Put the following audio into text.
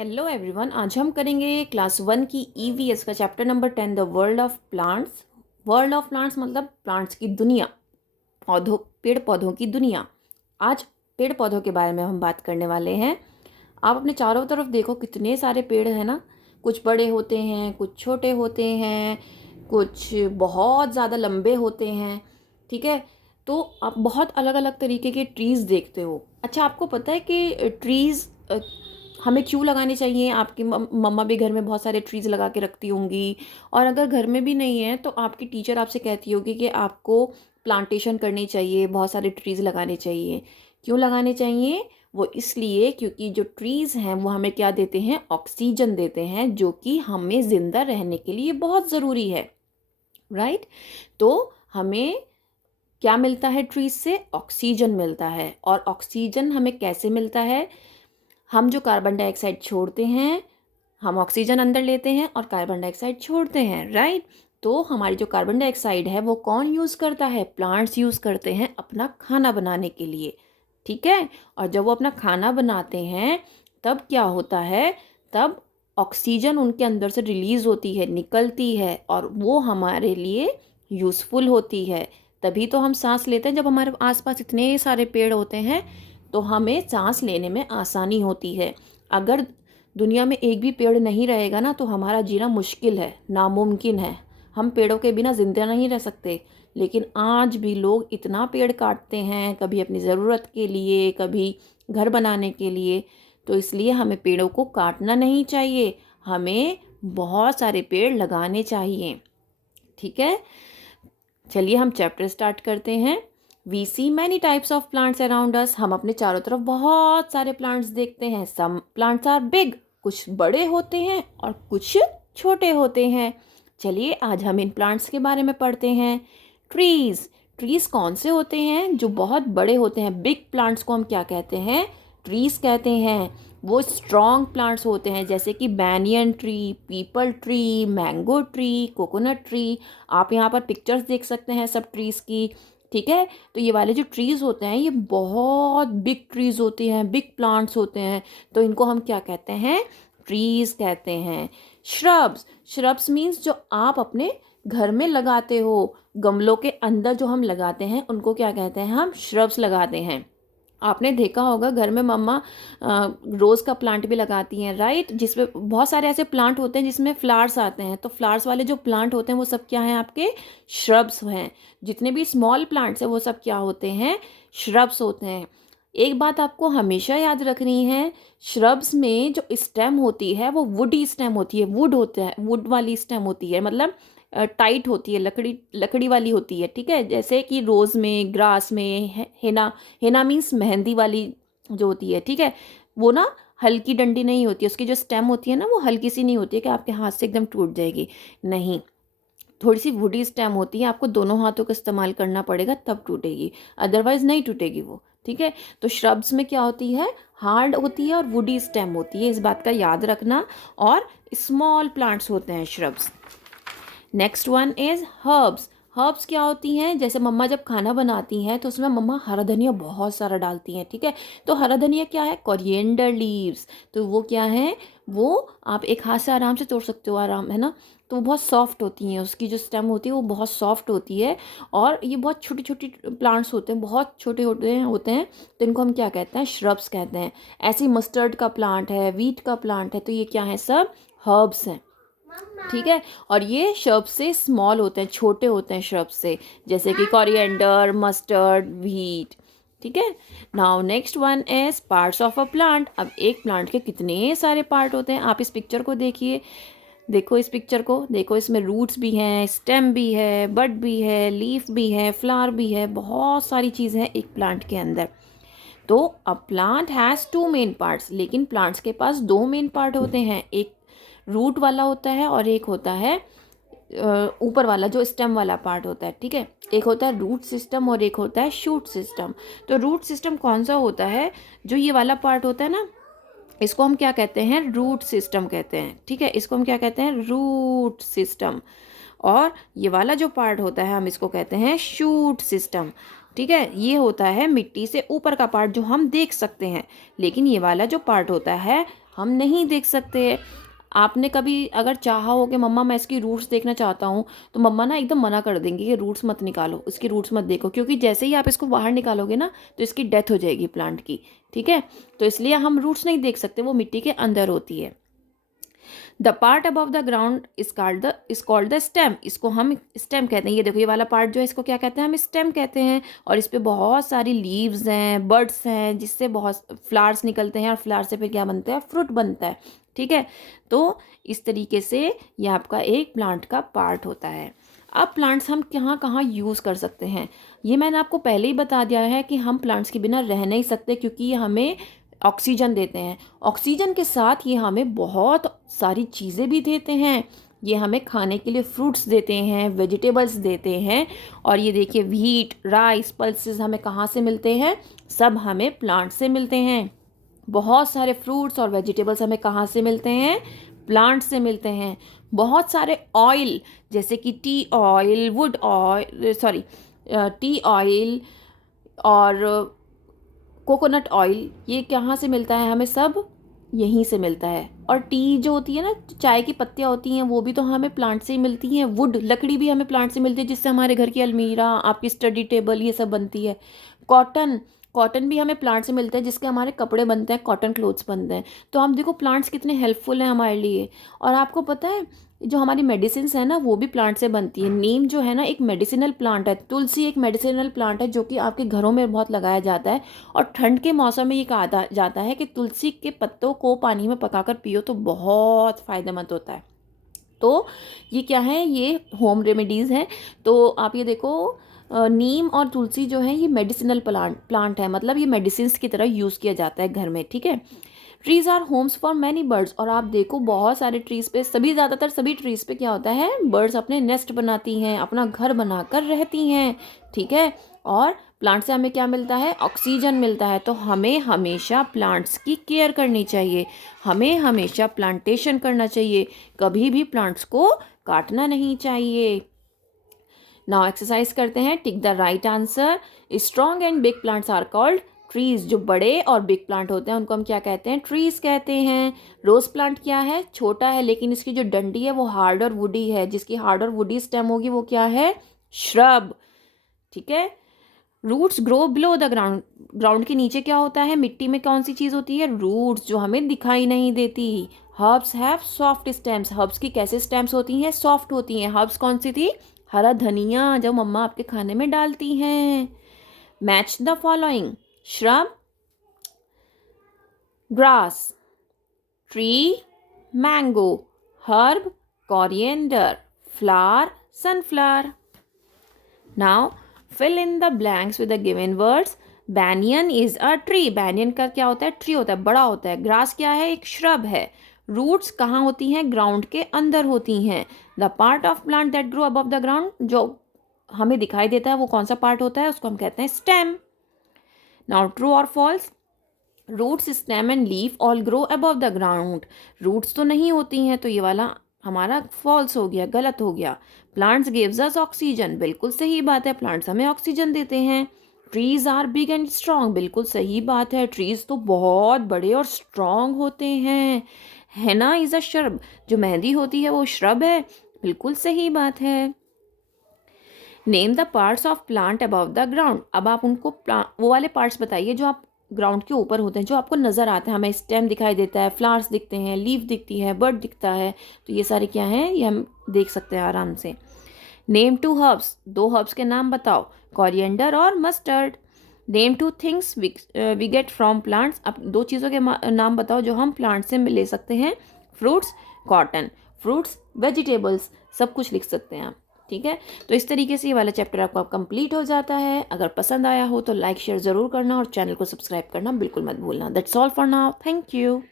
Hello everyone, आज हम करेंगे क्लास 1 की ईवीएस का chapter number 10 the world of plants. World of plants मतलब प्लांट्स की दुनिया, पौधों पेड़ पौधों की दुनिया। आज पेड़ पौधों के बारे में हम बात करने वाले हैं। आप अपने चारों तरफ देखो, कितने सारे पेड़ हैं ना। कुछ बड़े होते हैं, कुछ छोटे होते हैं, कुछ बहुत ज़्यादा लंबे होते हैं। ठीक है, तो आप बहुत अलग अलग तरीके के ट्रीज़ देखते हो। अच्छा, आपको पता है कि ट्रीज़ हमें क्यों लगाने चाहिए? आपकी मम्मा भी घर में बहुत सारे ट्रीज़ लगा के रखती होंगी, और अगर घर में भी नहीं है तो आपकी टीचर आपसे कहती होगी कि आपको प्लांटेशन करनी चाहिए, बहुत सारे ट्रीज़ लगाने चाहिए। क्यों लगाने चाहिए? वो इसलिए क्योंकि जो ट्रीज़ हैं वो हमें क्या देते हैं? ऑक्सीजन देते हैं, जो कि हमें ज़िंदा रहने के लिए बहुत ज़रूरी है। राइट? तो हमें क्या मिलता है? ट्रीज से ऑक्सीजन मिलता है। और ऑक्सीजन हमें कैसे मिलता है? हम जो कार्बन डाइऑक्साइड छोड़ते हैं, हम ऑक्सीजन अंदर लेते हैं और कार्बन डाइऑक्साइड छोड़ते हैं। राइट? तो हमारी जो कार्बन डाइऑक्साइड है वो कौन यूज़ करता है? प्लांट्स यूज़ करते हैं अपना खाना बनाने के लिए। ठीक है, और जब वो अपना खाना बनाते हैं तब क्या होता है? तब ऑक्सीजन उनके अंदर से रिलीज़ होती है, निकलती है, और वो हमारे लिए यूज़फुल होती है। तभी तो हम सांस लेते हैं। जब हमारे आसपास इतने सारे पेड़ होते हैं तो हमें सांस लेने में आसानी होती है। अगर दुनिया में एक भी पेड़ नहीं रहेगा ना तो हमारा जीना मुश्किल है, नामुमकिन है। हम पेड़ों के बिना जिंदा नहीं रह सकते। लेकिन आज भी लोग इतना पेड़ काटते हैं, कभी अपनी ज़रूरत के लिए, कभी घर बनाने के लिए। तो इसलिए हमें पेड़ों को काटना नहीं चाहिए, हमें बहुत सारे पेड़ लगाने चाहिए। ठीक है, चलिए हम चैप्टर स्टार्ट करते हैं। We see many types of plants around us. हम अपने चारों तरफ बहुत सारे प्लांट्स देखते हैं। सम प्लांट्स आर बिग, कुछ बड़े होते हैं और कुछ छोटे होते हैं। चलिए आज हम इन प्लांट्स के बारे में पढ़ते हैं। ट्रीज। ट्रीज कौन से होते हैं? जो बहुत बड़े होते हैं। बिग प्लांट्स को हम क्या कहते हैं? ट्रीज कहते हैं। वो स्ट्रॉन्ग प्लांट्स होते हैं, जैसे कि banyan tree, people tree, mango tree, coconut tree. आप यहाँ पर पिक्चर्स देख सकते हैं सब ट्रीज़ की। ठीक है, तो ये वाले जो ट्रीज़ होते हैं ये बहुत बिग ट्रीज़ होती हैं, बिग प्लांट्स होते हैं। तो इनको हम क्या कहते हैं? ट्रीज़ कहते हैं। श्रब्स। श्रब्स मीन्स जो आप अपने घर में लगाते हो, गमलों के अंदर जो हम लगाते हैं उनको क्या कहते हैं? हम श्रब्स लगाते हैं। आपने देखा होगा घर में मम्मा रोज़ का प्लांट भी लगाती हैं। राइट? जिसमें बहुत सारे ऐसे प्लांट होते हैं जिसमें फ्लावर्स आते हैं। तो फ्लावर्स वाले जो प्लांट होते हैं वो सब क्या हैं? आपके श्रब्स हैं। जितने भी स्मॉल प्लांट्स हैं वो सब क्या होते हैं? श्रब्स होते हैं। एक बात आपको हमेशा याद रखनी है, श्रब्स में जो स्टेम होती है वो वुडी स्टेम होती है। वुड होता है, वुड वाली स्टेम होती है, मतलब टाइट होती है, लकड़ी लकड़ी वाली होती है। ठीक है, जैसे कि रोज़ में, ग्रास में, हेना। हेना मीन्स मेहंदी वाली जो होती है। ठीक है, वो ना हल्की डंडी नहीं होती है, उसकी जो स्टेम होती है ना वो हल्की सी नहीं होती है कि आपके हाथ से एकदम टूट जाएगी। नहीं, थोड़ी सी वुडी स्टेम होती है, आपको दोनों हाथों का इस्तेमाल करना पड़ेगा तब टूटेगी, अदरवाइज नहीं टूटेगी वो। ठीक है, तो श्रब्स में क्या होती है? हार्ड होती है और वुडी स्टेम होती है, इस बात का याद रखना। और स्मॉल प्लांट्स होते हैं shrubs. Next one is herbs. Herbs क्या होती हैं? जैसे मम्मा जब खाना बनाती हैं तो उसमें मम्मा हरा धनिया बहुत सारा डालती हैं। ठीक है, तो हरा धनिया क्या है? Coriander leaves. तो वो क्या है? वो आप एक हाथ से आराम से तोड़ सकते हो, आराम है ना। तो वो बहुत सॉफ्ट होती हैं, उसकी जो स्टेम होती है वो बहुत सॉफ्ट होती है। और ये बहुत छोटी छोटी प्लांट्स होते हैं, बहुत छोटे होते हैं। तो इनको हम क्या कहते हैं? श्रब्स कहते हैं। ऐसे ही मस्टर्ड का प्लांट है, वीट का प्लांट है, तो ये क्या है? सब हर्ब्स हैं। ठीक है, और ये श्रब से स्मॉल होते हैं, छोटे होते हैं श्रब से, जैसे कि कोरिएंडर, मस्टर्ड, व्हीट। ठीक है, now next one is parts of a plant. अब एक प्लांट के कितने सारे पार्ट होते हैं? आप इस पिक्चर को देखिए, देखो इस पिक्चर को देखो, इसमें रूट्स भी हैं, स्टेम भी है, बड भी है, लीफ भी है, फ्लावर भी है, बहुत सारी चीज़ें हैं एक प्लांट के अंदर। तो a plant has two main parts. लेकिन प्लांट्स के पास दो मेन पार्ट होते हैं, एक रूट वाला होता है और एक होता है ऊपर वाला जो स्टेम वाला पार्ट होता है। ठीक है, एक होता है रूट सिस्टम और एक होता है शूट सिस्टम। तो रूट सिस्टम कौन सा होता है? जो ये वाला पार्ट होता है ना, इसको हम क्या कहते हैं? रूट सिस्टम कहते हैं। ठीक है, इसको हम क्या कहते हैं? Root system. और ये वाला जो पार्ट होता है हम इसको कहते हैं शूट सिस्टम। ठीक है, ये होता है मिट्टी से ऊपर का पार्ट जो हम देख सकते हैं। लेकिन ये वाला जो पार्ट होता है हम नहीं देख सकते। आपने कभी अगर चाहा हो कि मम्मा मैं इसकी रूट्स देखना चाहता हूँ, तो मम्मा ना एकदम मना कर देंगी कि रूट्स मत निकालो, इसकी रूट्स मत देखो, क्योंकि जैसे ही आप इसको बाहर निकालोगे ना तो इसकी डेथ हो जाएगी प्लांट की। ठीक है, तो इसलिए हम रूट्स नहीं देख सकते, वो मिट्टी के अंदर होती है। The part above the ground is called the stem, इसको हम स्टेम कहते हैं। ये देखो, ये वाला पार्ट जो है इसको क्या कहते हैं, हम स्टेम कहते हैं। और इस पे बहुत सारी लीव्स हैं, बर्ड्स हैं, जिससे बहुत फ्लावर्स निकलते हैं, और फ्लावर से फिर क्या बनता है, फ्रूट बनता है। ठीक है, तो इस तरीके से ये आपका एक प्लांट का पार्ट होता है। अब प्लांट्स हम कहाँ कहाँ यूज़ कर सकते हैं, ये मैंने आपको पहले ही बता दिया है कि हम प्लांट्स के बिना रह नहीं सकते, क्योंकि ये हमें ऑक्सीजन देते हैं। ऑक्सीजन के साथ ये हमें बहुत सारी चीज़ें भी देते हैं। ये हमें खाने के लिए फ्रूट्स देते हैं, वेजिटेबल्स देते हैं। और ये देखिए, व्हीट, राइस, पल्सेस हमें कहाँ से मिलते हैं, सब हमें प्लांट से मिलते हैं। बहुत सारे फ्रूट्स और वेजिटेबल्स हमें कहाँ से मिलते हैं, प्लांट से मिलते हैं। बहुत सारे ऑयल, जैसे कि T oil, would oil, sorry T oil और कोकोनट ऑयल, ये कहाँ से मिलता है, हमें सब यहीं से मिलता है। और टी जो होती है ना, चाय की पत्तियाँ होती हैं, वो भी तो हमें प्लांट से ही मिलती हैं। वुड, लकड़ी भी हमें प्लांट से मिलती है, जिससे हमारे घर की अलमीरा, आपकी स्टडी टेबल, ये सब बनती है। कॉटन, कॉटन भी हमें प्लांट से मिलता है, जिसके हमारे कपड़े बनते हैं, कॉटन क्लोथ्स बनते हैं। तो हम देखो प्लांट्स कितने हेल्पफुल हैं हमारे लिए। और आपको पता है, जो हमारी मेडिसिन है ना, वो भी प्लांट से बनती है। नीम जो है ना, एक मेडिसिनल प्लांट है। तुलसी एक मेडिसिनल प्लांट है, जो कि आपके घरों में बहुत लगाया जाता है। और ठंड के मौसम में ये कहा जाता है कि तुलसी के पत्तों को पानी में पकाकर पियो तो बहुत फ़ायदेमंद होता है। तो ये क्या है, ये होम रेमेडीज़ हैं। तो आप ये देखो, नीम और तुलसी जो है ये मेडिसिनल प्लांट है, मतलब ये मेडिसिन की तरह यूज़ किया जाता है घर में। ठीक है, trees are homes for many birds. और आप देखो बहुत सारे ट्रीज पे, ज़्यादातर सभी ट्रीज पे क्या होता है, बर्ड्स अपने नेस्ट बनाती हैं, अपना घर बनाकर रहती हैं। ठीक है, और प्लांट से हमें क्या मिलता है, ऑक्सीजन मिलता है। तो हमें हमेशा प्लांट्स की केयर करनी चाहिए, हमें हमेशा प्लांटेशन करना चाहिए, कभी भी प्लांट्स को काटना नहीं चाहिए। नाउ एक्सरसाइज करते हैं, tick the right answer. Strong and big plants are called trees. जो बड़े और बिग प्लांट होते हैं उनको हम क्या कहते हैं, ट्रीज कहते हैं। रोज प्लांट क्या है, छोटा है, लेकिन इसकी जो डंडी है वो हार्ड और वुडी है, जिसकी हार्ड और वुडी स्टेम होगी वो क्या है, श्रब। ठीक है, roots grow below the ground. Ground के नीचे क्या होता है, मिट्टी में कौन सी चीज़ होती है, रूट्स, जो हमें दिखाई नहीं देती। Herbs have soft stems. Herbs की कैसे स्टेम्स होती हैं, सॉफ्ट होती हैं। हर्ब्स कौन सी थी, हरा धनिया, जो मम्मा आपके खाने में डालती हैं। Match the following, shrub, grass, tree, mango, herb, coriander, flower, sunflower. Now fill in the blanks with the given words. banyan is a tree. banyan का क्या होता है, ट्री होता है, बड़ा होता है। ग्रास क्या है, एक श्रब है। रूट्स कहाँ होती हैं, ग्राउंड के अंदर होती हैं। The part of plant that grow above the ground, जो हमें दिखाई देता है वो कौन सा पार्ट होता है, उसको हम कहते हैं स्टेम। नाउ ट्रू और false, roots, stem and leaf all grow above the ground. Roots तो नहीं होती हैं, तो ये वाला हमारा फॉल्स हो गया, गलत हो गया। प्लांट्स गिव्स अस ऑक्सीजन, बिल्कुल सही बात है, प्लांट्स हमें ऑक्सीजन देते हैं। Trees are big and strong, बिल्कुल सही बात है, ट्रीज तो बहुत बड़े और स्ट्रॉन्ग होते हैं। हेना इज अ श्रब, जो मेहंदी होती है वो श्रब है, बिल्कुल सही बात है। Name the parts of plant above the ground. अब आप उनको वो वाले पार्ट्स बताइए जो आप ग्राउंड के ऊपर होते हैं, जो आपको नज़र आता है। हमें स्टेम दिखाई देता है, फ्लावर्स दिखते हैं, लीफ दिखती है, बर्ड दिखता है। तो ये सारे क्या हैं, ये हम देख सकते हैं आराम से। नेम टू हर्ब्स, दो हर्ब्स के नाम बताओ, कोरिएंडर और mustard. Name two things we get from plants. अब दो चीज़ों के नाम बताओ जो हम प्लांट से ले सकते हैं। फ्रूट्स, कॉटन, फ्रूट्स, वेजिटेबल्स, सब कुछ लिख सकते हैं आप। ठीक है, तो इस तरीके से ये वाला चैप्टर आपका कंप्लीट हो जाता है। अगर पसंद आया हो तो लाइक शेयर ज़रूर करना और चैनल को सब्सक्राइब करना बिल्कुल मत भूलना। That's all for now, thank you.